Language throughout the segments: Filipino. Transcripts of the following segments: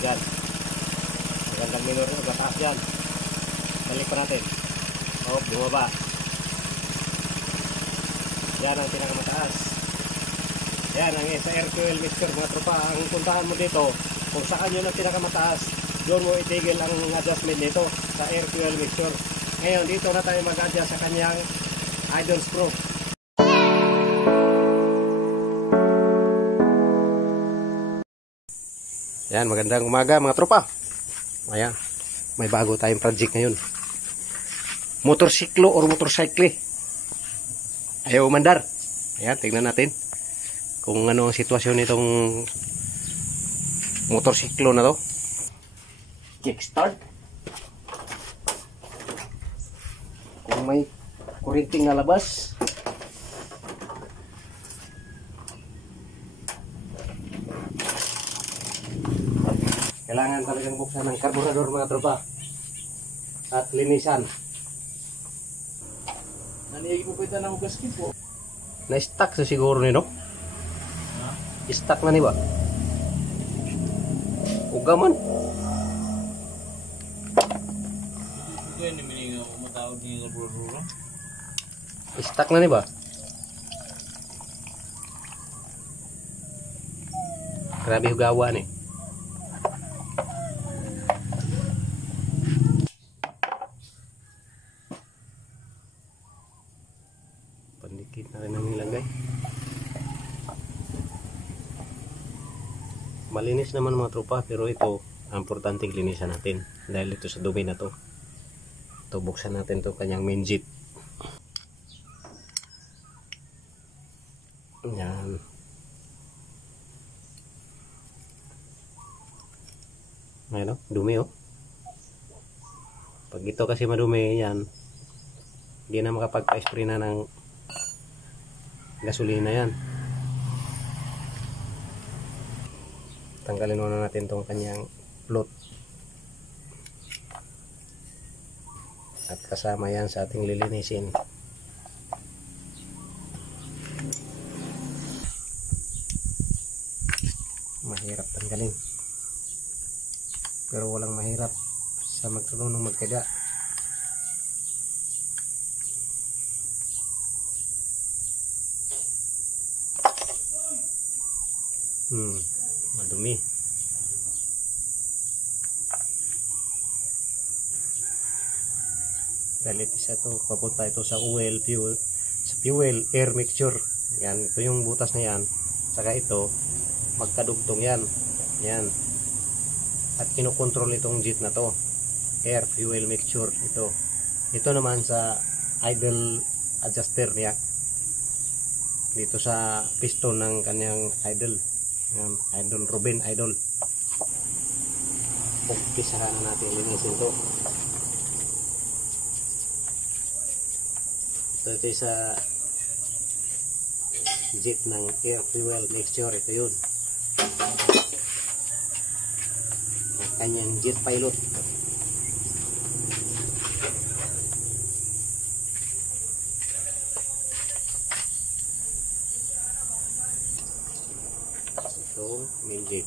Yan. Magandang minor yun. Mataas yan. Balik pa natin. Oh, bumaba. Yan ang pinakamataas. Yan ang sa air fuel mixture mga tropa. Ang puntahan mo dito, kung saan yun ang pinakamataas, doon mo itigil ang adjustment nito sa air fuel mixture. Ngayon, dito na tayo mag-adjust sa kanyang idle screw. Yan, magandang umaga mga tropa. Ayan, may bago tayong project ngayon. Motorsiklo or motorcycle. Ayaw umandar. Ayan, tingnan natin kung ano ang sitwasyon nitong motorsiklo na to. Kickstart. Kung may kurinting na labas. Kailangan talagang buksan ng karburador mga tropa at linisan. Naniyagi po pwede na gasket po. Na-stuck sa siguro nino. Stuck na ni ba? Ugaman. Ito yung miningaw matawag niya sa buro. Stuck na ni ba? Grabe hugawa ni. Pandikit na rin ang nilagay. Malinis naman mga tropa, pero ito ang importante linisan natin dahil ito sa dumi na to. Ito, buksan natin to kanyang main jet. Yan. Ayan o, dumi o. Pag ito kasi madumi yan, hindi na makapagpa-spray na ng gasolina yan. Tanggalin muna natin tong kanyang float. At kasama yan sa ating lilinisin. Mahirap tanggalin. Pero walang mahirap sa magtulunong magtiyaga. Madumi. Dahil isa to, papunta ito sa fuel, sa fuel air mixture. Yan, ito yung butas na yan. Saka ito, magkadugtong yan. Yan. At kinokontrol itong jet na to. Air fuel mixture ito. Ito naman sa idle adjuster niya. Dito sa piston ng kanyang idle. Yan, idle, Robin idle. Umpisahan na natin linisin to. Ito sa jet ng air fuel mixture. Ito yun. Ang kanyang jet pilot. Itong main jet.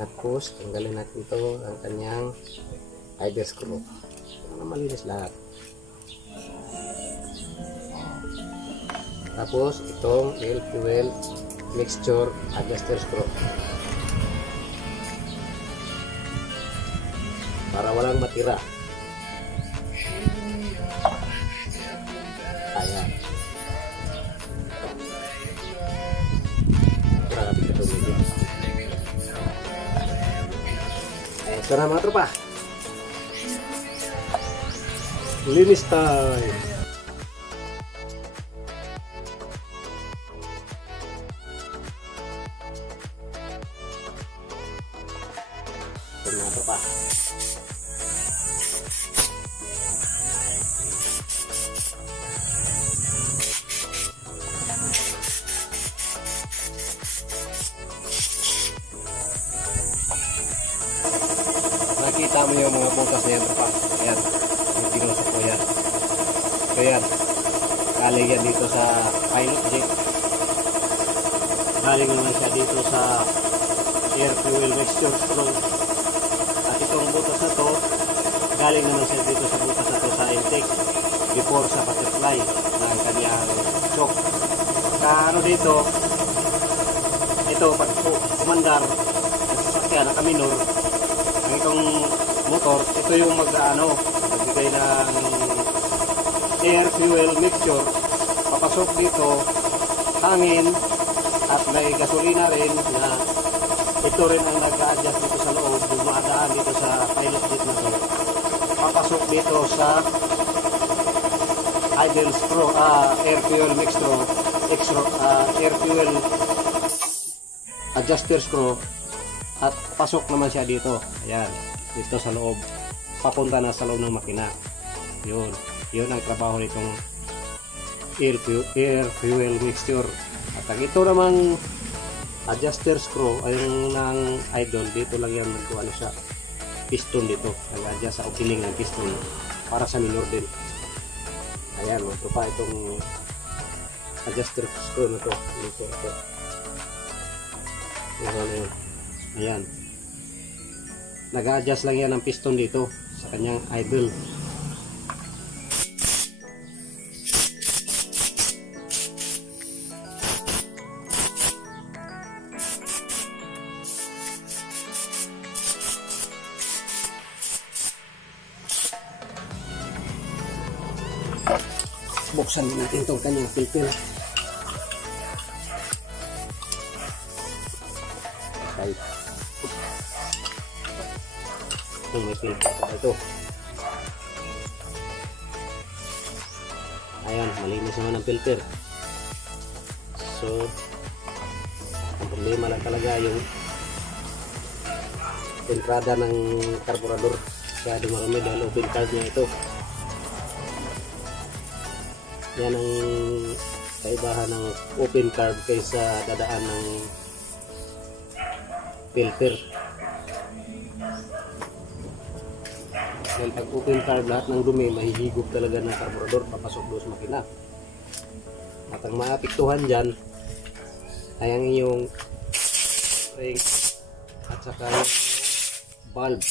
Tapos tanggalin natin ito ang kanyang idle screw para malinis lahat. Tapos itong air fuel mixture adjuster screw para walang matira. Ayan. Grabe ito dito. Ito na mga tropa. Linis time. Ito na mga tropa. Nakita mo yung mga butas na yan, tropa. Ayan. dito yan. Galing yan dito sa pilot jet. Galing naman siya dito sa air fuel mixture screw. At itong butas na to, galing naman siya dito sa butas na to sa intake before sa butterfly ng kanyang choke. Ano dito, ito pag kumandar ang sasakyan, nakaminor, ang itong motor, ito yung magbigay ng air fuel mixture, papasok dito hangin at may gasolina rin na ito rin ang nag-a-adjust dito sa loob, dumadaan dito sa pilot jet na to, papasok dito sa idle screw, air fuel mixture, air fuel adjuster screw, at pasok naman siya dito, ayan, dito sa loob, papunta na sa loob ng makina. Yun ang trabaho nitong air fuel mixture. At ang ito namang adjuster screw ay ng idle, dito lang yan ano siya, piston dito, nag-adjust sa opening ng piston para sa minor din. Ayan, ito pa itong adjuster screw na to, ito. Ayan, nag-adjust lang yan ng piston dito sa kanyang idle. Buksan din natin itong kanyang filter. Okay. Itong may filter pa ito. Ayan, malinis naman ang filter. So, ang problema lang talaga yung entrada ng karburador. Kaya dumarami dahil open carb niya ito. Yan ang kaibahan ng open carb kaysa dadaan ng filter. Dahil pag open carb, lahat ng dumi mahihigop talaga ng karburador papasok doon sa makina. At ang maapektuhan dyan ay ang iyong spring at saka yung valve.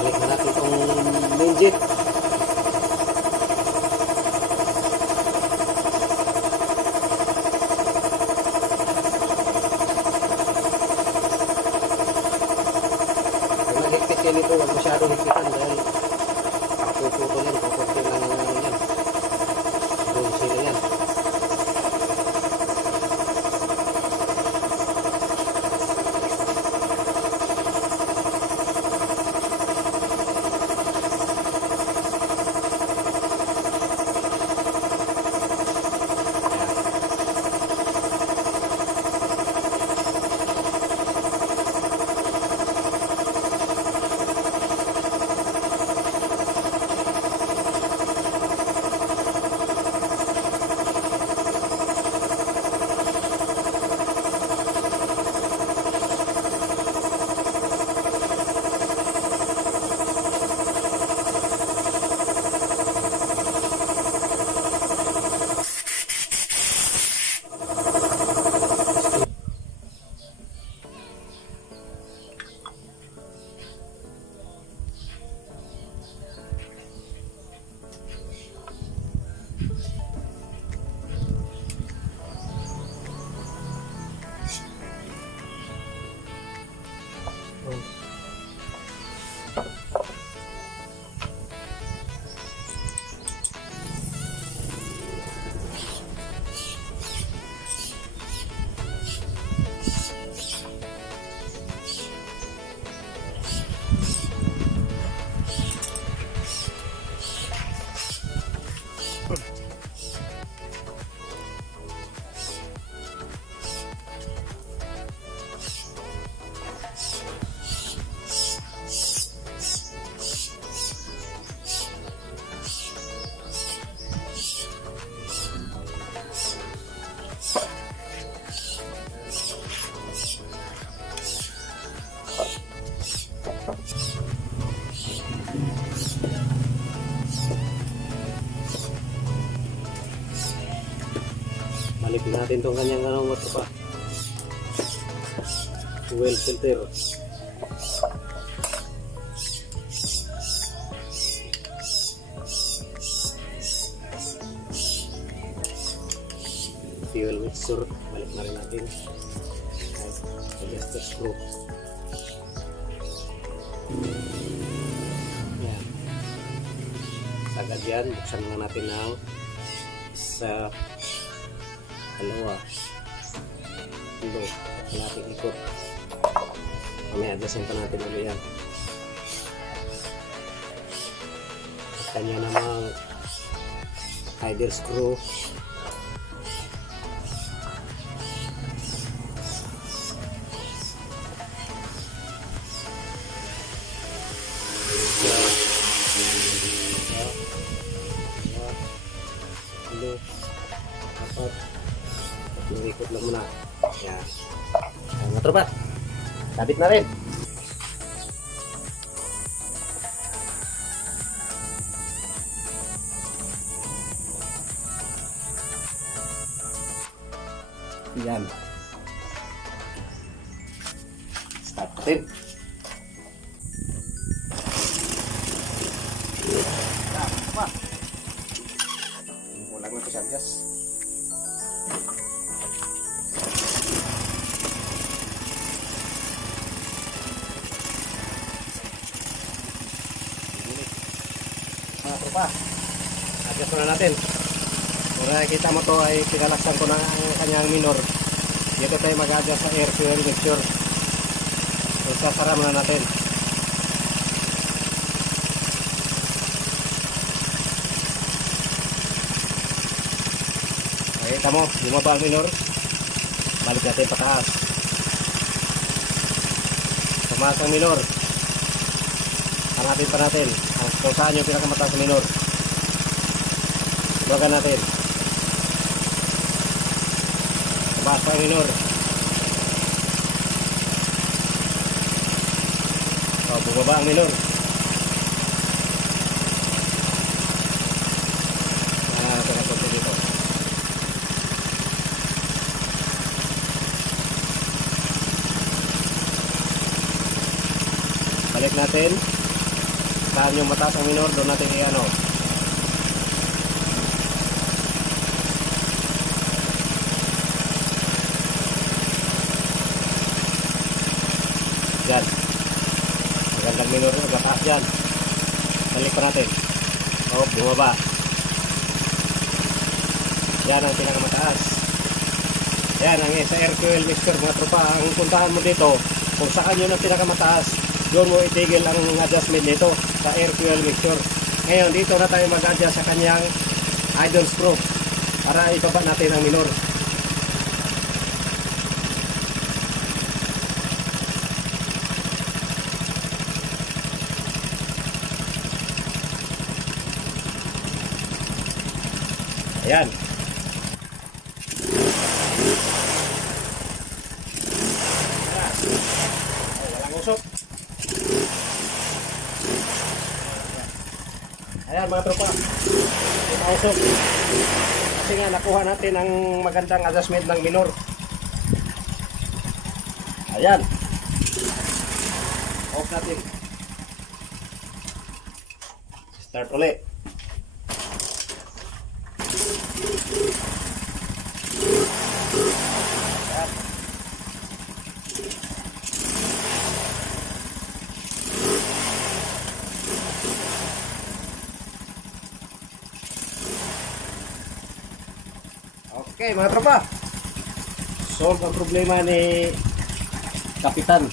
Balik na natin itong main jet. Pag nag-higpit yan ito, huwag masyadong higpitan dahil puputol yan, pupunti lang yan. Doon sila yan. Balik natin tong kanyang ano, mga tropa. Fuel filter. Fuel mixture, balik na rin natin. Adjuster screw. Yan. Sagad yan, buksan nga natin ng sa dalawa. Ito, natin ikot. Mamaya adjustin pa natin ulit yan. At kanya namang idle screw. Dapat ikot lang muna. Yan. Mga tropa, sabit na rin. Yan. Start natin. Kulang na ito siya, guys. Mga tropa, adjust na natin. Kung nakikita mo to ay pinalaksan ko na ang kanyang minor. Dito tayo mag-adjust sa air fuel mixture. So sasara muna natin. Kita mo, bumaba ang minor. Balik natin pataas. Tumaas ang minor. Hanapin pa natin kung saan yung pinakamataas ang minor. Buwagan natin. Tumaas pa ang minor. Bumaba ang minor. Pinagpunta dito. Balik natin. Saan yung mataas ang minor, doon natin i-ano. Yan. Magandang minor, magataas dyan. Balik pa natin. O, bumaba. Yan ang pinakamataas. Yan ang sa air fuel mixture, mga tropa. Ang puntahan mo dito, kung saan yun ang pinakamataas, doon mo itigil ang adjustment nito sa air fuel mixture. Ngayon dito na tayo mag-adjust sa kanyang idle screw para ibaba natin ang minor. Ayan. Walang usok. Ayan mga tropa, usok. Kasi nga nakuha natin ang magandang adjustment ng minor. Ayan. Off natin. Start ulit. Ayan. Okay mga tropa, solve ang problema ni Kapitan.